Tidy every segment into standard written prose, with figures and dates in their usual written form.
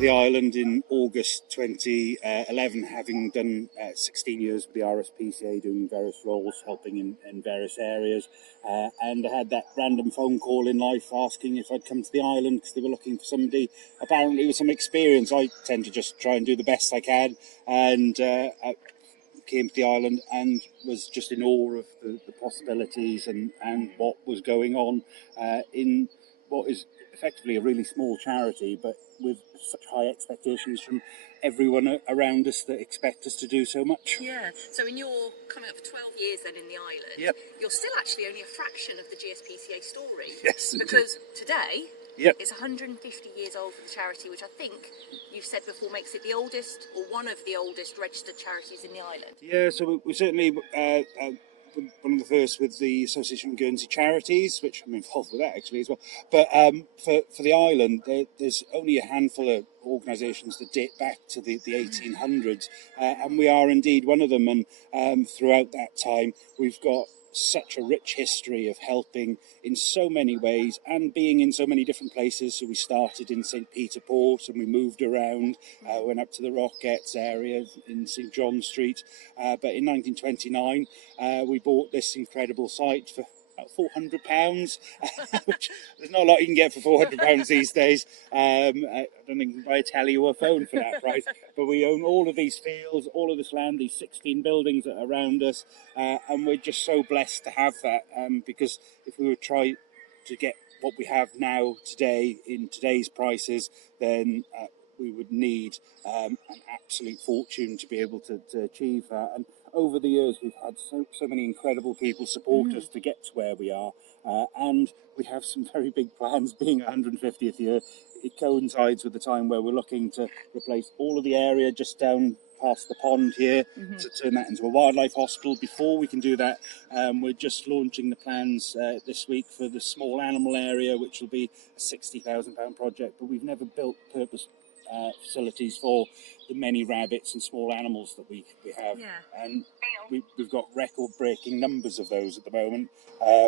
to the island in August 2011, having done 16 years with the RSPCA, doing various roles, helping in various areas. And I had that random phone call in life asking if I'd come to the island because they were looking for somebody apparently with some experience. I tend to just try and do the best I can, and I came to the island and was just in awe of the possibilities and what was going on in what is effectively a really small charity, but with such high expectations from everyone around us that expect us to do so much. Yeah, so in your coming up for 12 years then in the island, Yep. You're still actually only a fraction of the GSPCA story. Yes, because today Yep. it's 150 years old for the charity, which I think you've said before makes it the oldest or one of the oldest registered charities in the island. Yeah, so we certainly one of the first with the Association of Guernsey Charities, which I'm involved with that actually as well. But for the island, there's only a handful of organisations that date back to the 1800s, and we are indeed one of them. And throughout that time, we've got such a rich history of helping in so many ways and being in so many different places. So we started in St. Peter Port and we moved around, went up to the Rockettes area in St. John Street. But in 1929, we bought this incredible site for about £400, which there's not a lot you can get for £400 these days. I don't think you can buy a telly or a phone for that price. But we own all of these fields, all of this land, these 16 buildings that are around us, and we're just so blessed to have that. Because if we would try to get what we have now today in today's prices, then we would need an absolute fortune to be able to achieve that. And over the years, we've had so many incredible people support us to get to where we are, and we have some very big plans. Being 150th year, it coincides with the time where we're looking to replace all of the area just down past the pond here to turn that into a wildlife hospital. Before we can do that, we're just launching the plans this week for the small animal area, which will be a £60,000 project, but we've never built purpose facilities for the many rabbits and small animals that we have, and we've got record-breaking numbers of those at the moment,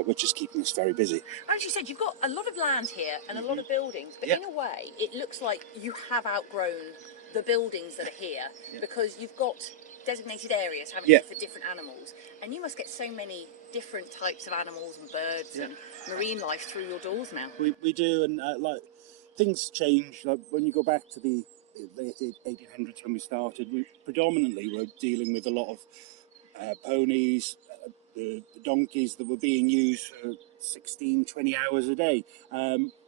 which is keeping us very busy. As you said, you've got a lot of land here and a lot of buildings, but in a way it looks like you have outgrown the buildings that are here because you've got designated areas, haven't you, for different animals, and you must get so many different types of animals and birds and marine life through your doors now. We do, and things change. Like when you go back to the late 1800s when we started, we predominantly were dealing with a lot of ponies, the donkeys that were being used for 16, 20 hours a day.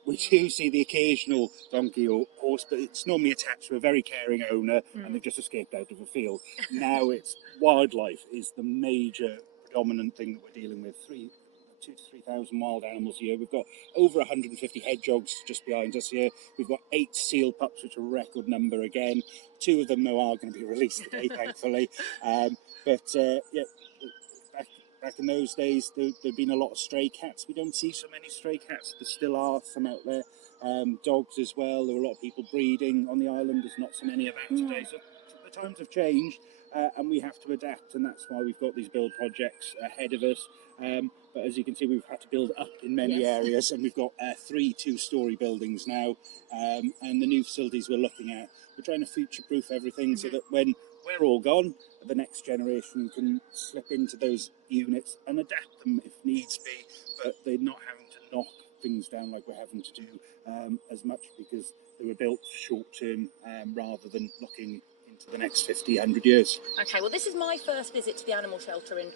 We do see the occasional donkey or horse, but it's normally attached to a very caring owner and they've just escaped out of a field. Now it's wildlife is the major predominant thing that we're dealing with. 2,000 to 3,000 wild animals here. We've got over 150 hedgehogs just behind us here. We've got 8 seal pups, which are a record number again. 2 of them are going to be released today, thankfully. Back in those days, there'd been a lot of stray cats. We don't see so many stray cats. There still are some out there. Dogs as well. There are a lot of people breeding on the island. There's not so many of that today. So the times have changed, and we have to adapt, and that's why we've got these build projects ahead of us. But as you can see, we've had to build up in many areas, and we've got 3 2-storey buildings now. And the new facilities we're looking at, we're trying to future-proof everything so that when we're all gone, the next generation can slip into those units and adapt them if needs be, but they're not having to knock things down like we're having to do as much because they were built short-term rather than looking into the next 50, 100 years. Okay, well, this is my first visit to the animal shelter in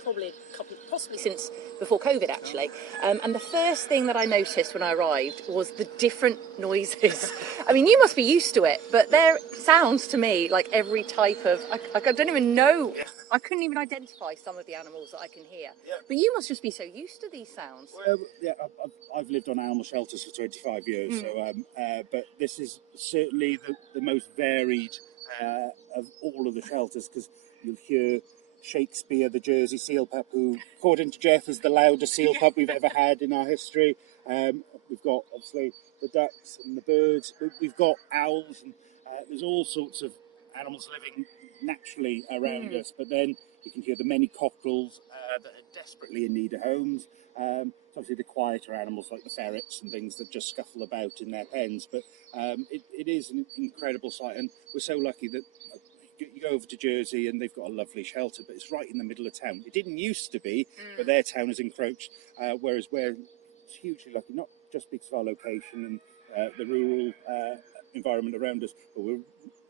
possibly since before COVID, actually. And the first thing that I noticed when I arrived was the different noises. I mean, you must be used to it, but there sounds to me like every type of... I don't even know. I couldn't even identify some of the animals that I can hear. But you must just be so used to these sounds. Well, yeah, I've lived on animal shelters for 25 years, but this is certainly the most varied of all of the shelters, because you'll hear Shakespeare, the Jersey seal pup, who, according to Jeff, is the loudest seal pup we've ever had in our history. We've got, obviously, the ducks and the birds. We've got owls, and there's all sorts of animals living naturally around us, but then you can hear the many cockerels that are desperately in need of homes. It's obviously the quieter animals like the ferrets and things that just scuffle about in their pens, but it is an incredible sight, and we're so lucky that you go over to Jersey and they've got a lovely shelter, but it's right in the middle of town. It didn't used to be, but their town has encroached, whereas we're hugely lucky, not just because of our location and the rural environment around us, but we're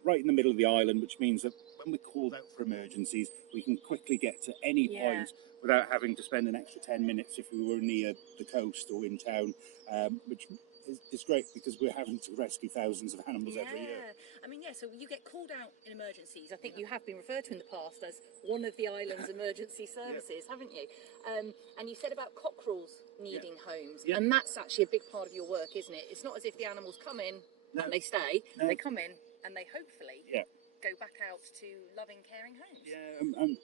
right in the middle of the island, which means that when we're called out for emergencies, we can quickly get to any point without having to spend an extra 10 minutes if we were near the coast or in town, which is great because we're having to rescue thousands of animals every year. I mean, so you get called out in emergencies. I think you have been referred to in the past as one of the island's emergency services, haven't you? And you said about cockerels needing homes, and that's actually a big part of your work, isn't it? It's not as if the animals come in and they stay. They come in and they hopefully go back out to loving, caring homes.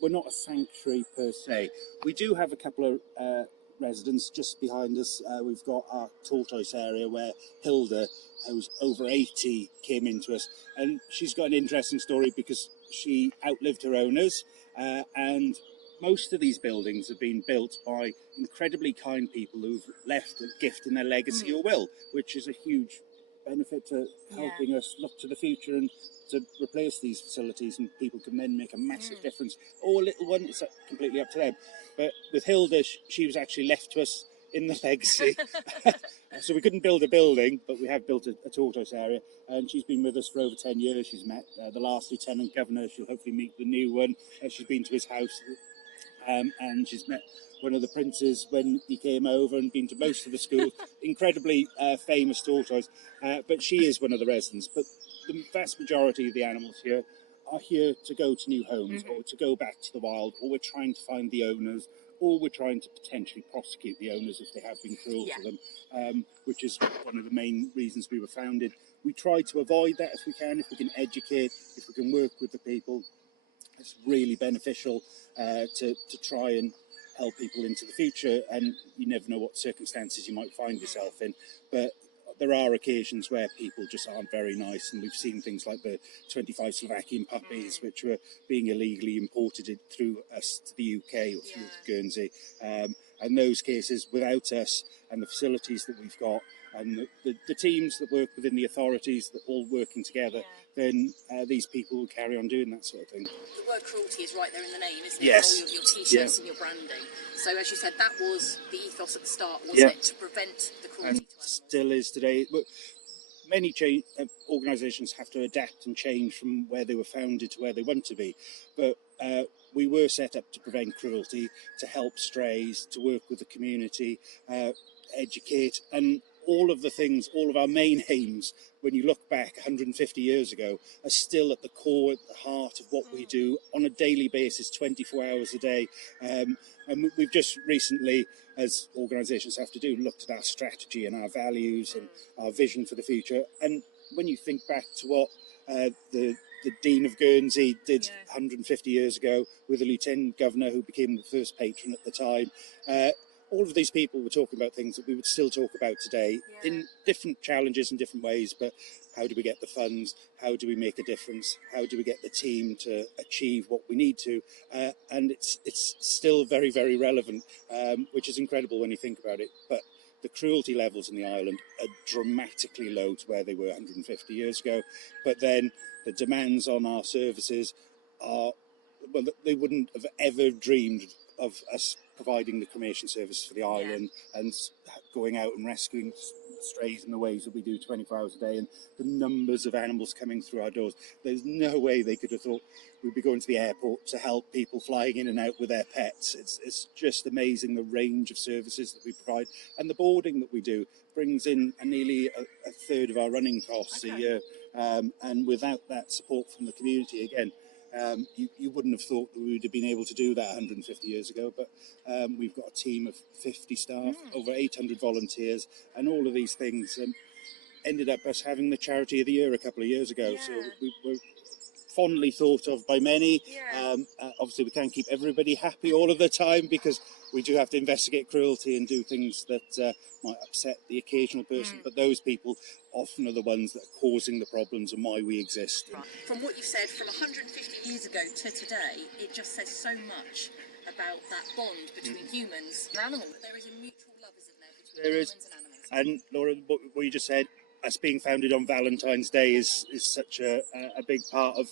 We're not a sanctuary per se. We do have a couple of residents just behind us. We've got our tortoise area where Hilda, who's over 80, came into us, and she's got an interesting story because she outlived her owners, and most of these buildings have been built by incredibly kind people who've left a gift in their legacy or will, which is a huge benefit to helping us look to the future and to replace these facilities, and people can then make a massive difference. Or a little one, it's completely up to them. But with Hilda, she was actually left to us in the legacy. So we couldn't build a building, but we have built a tortoise area, and she's been with us for over 10 years. She's met the last Lieutenant Governor. She'll hopefully meet the new one. She's been to his house, and she's met one of the princes when he came over, and been to most of the schools. Incredibly famous tortoise, but she is one of the residents. But the vast majority of the animals here are here to go to new homes or to go back to the wild, or we're trying to find the owners, or we're trying to potentially prosecute the owners if they have been cruel to them, which is one of the main reasons we were founded. We try to avoid that if we can educate, if we can work with the people. It's really beneficial to try and help people into the future, and you never know what circumstances you might find yourself in, but there are occasions where people just aren't very nice, and we've seen things like the 25 Slovakian puppies which were being illegally imported through us to the UK or through Guernsey, and those cases, without us and the facilities that we've got and the teams that work within the authorities that all working together, then these people will carry on doing that sort of thing. The word cruelty is right there in the name, isn't it? Yes. All of your t-shirts and your branding. So as you said, that was the ethos at the start, wasn't it? To prevent the cruelty And to animals. still is today. Many organisations have to adapt and change from where they were founded to where they want to be. But we were set up to prevent cruelty, to help strays, to work with the community, educate, and all of the things, all of our main aims, when you look back 150 years ago, are still at the core, at the heart of what we do on a daily basis, 24 hours a day. And we've just recently, as organisations have to do, looked at our strategy and our values and our vision for the future. And when you think back to what the Dean of Guernsey did 150 years ago with the Lieutenant Governor, who became the first patron at the time, all of these people were talking about things that we would still talk about today in different challenges and different ways. But how do we get the funds? How do we make a difference? How do we get the team to achieve what we need to? And it's still very, very relevant, which is incredible when you think about it. But the cruelty levels in the island are dramatically low to where they were 150 years ago. But then the demands on our services are, well, they wouldn't have ever dreamed of us providing the cremation service for the island and going out and rescuing strays in the ways that we do 24 hours a day, and the numbers of animals coming through our doors. There's no way they could have thought we'd be going to the airport to help people flying in and out with their pets. It's just amazing, the range of services that we provide, and the boarding that we do brings in nearly a third of our running costs a year, and without that support from the community, again, you wouldn't have thought that we would have been able to do that 150 years ago, but we've got a team of 50 staff, over 800 volunteers, and all of these things ended up us having the Charity of the Year a couple of years ago. So we were fondly thought of by many. Yeah. Obviously, we can't keep everybody happy all of the time because we do have to investigate cruelty and do things that might upset the occasional person. But those people often are the ones that are causing the problems and why we exist. From what you've said, from 150 years ago to today, it just says so much about that bond between humans and animals. There is a mutual love, isn't there, between humans and animals? And Laura, what you just said, us being founded on Valentine's Day is such a big part of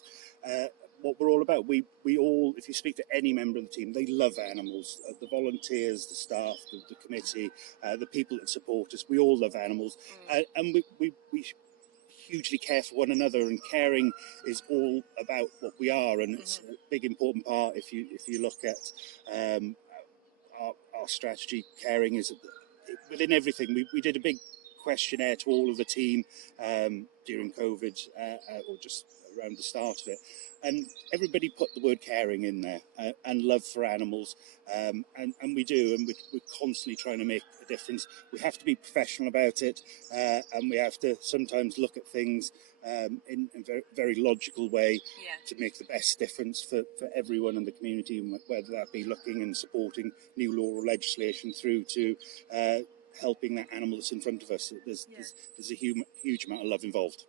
what we're all about. We all, if you speak to any member of the team, they love animals. The volunteers, the staff, the committee, the people that support us, we all love animals. And we hugely care for one another, and caring is all about what we are, and it's a big important part. If you look at our strategy, caring is within everything. We did a big questionnaire to all of the team during COVID, or just around the start of it, and everybody put the word caring in there, and love for animals, and we do, and we're constantly trying to make a difference. We have to be professional about it, and we have to sometimes look at things in a very, very logical way to make the best difference for everyone in the community, whether that be looking and supporting new law or legislation through to helping that animal that's in front of us. There's a huge amount of love involved.